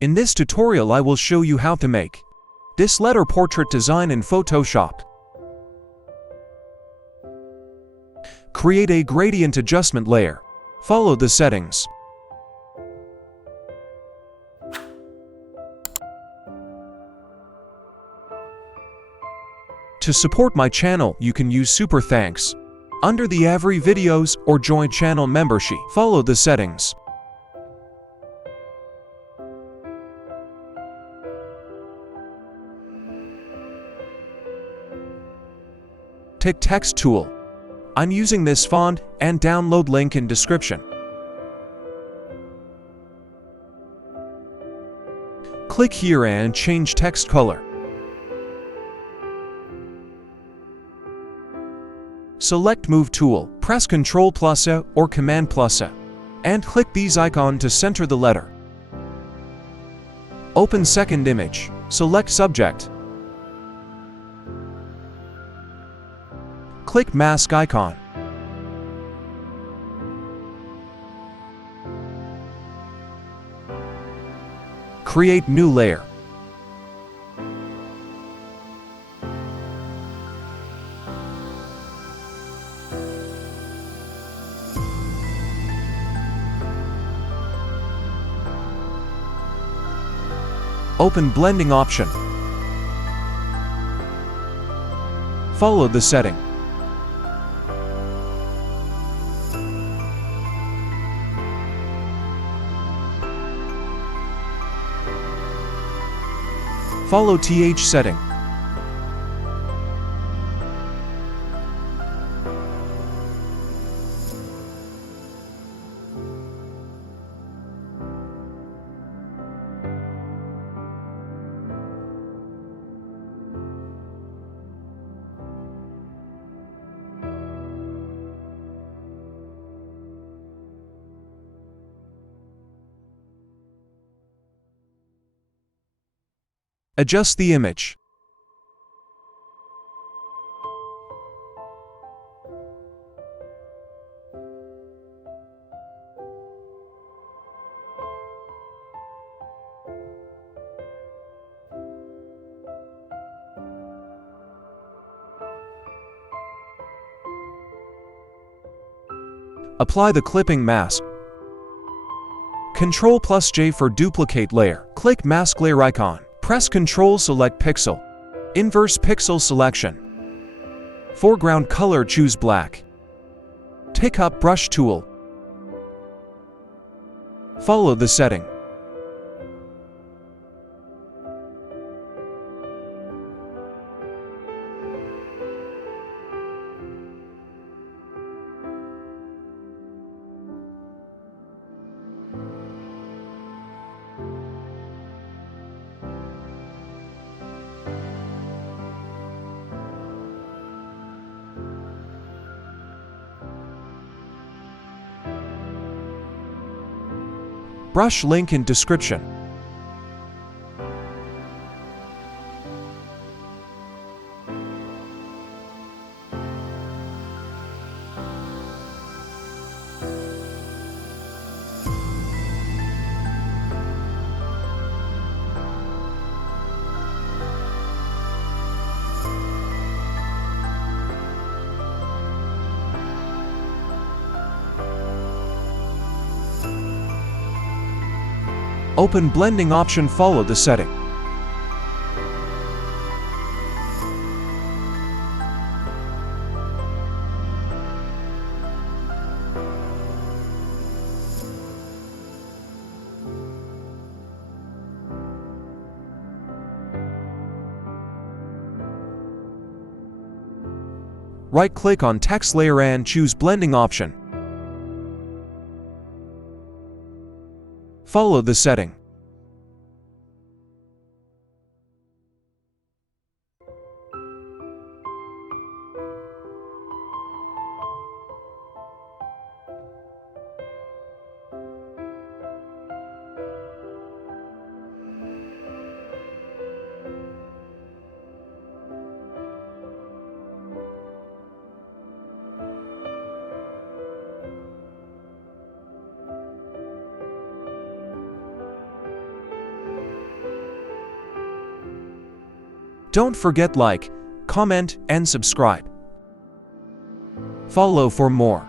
In this tutorial I will show you how to make this letter portrait design in Photoshop. Create a gradient adjustment layer. Follow the settings. To support my channel, you can use Super Thanks under the every videos or join channel membership. Follow the settings. Tick text tool. I'm using this font and download link in description. Click here and change text color. Select Move tool, press Ctrl+A or Command+A, and click these icons to center the letter. Open second image, select subject. Click mask icon. Create new layer. Open blending option. Follow the setting. Follow TH setting. Adjust the image. Apply the clipping mask. Ctrl+J for duplicate layer. Click mask layer icon. Press Ctrl, select pixel. Inverse pixel selection. Foreground color, choose black. Take up brush tool. Follow the setting. Brush link in description. Open blending option, follow the setting. Right-click on text layer and choose blending option. Follow the setting. Don't forget like, comment, and subscribe. Follow for more.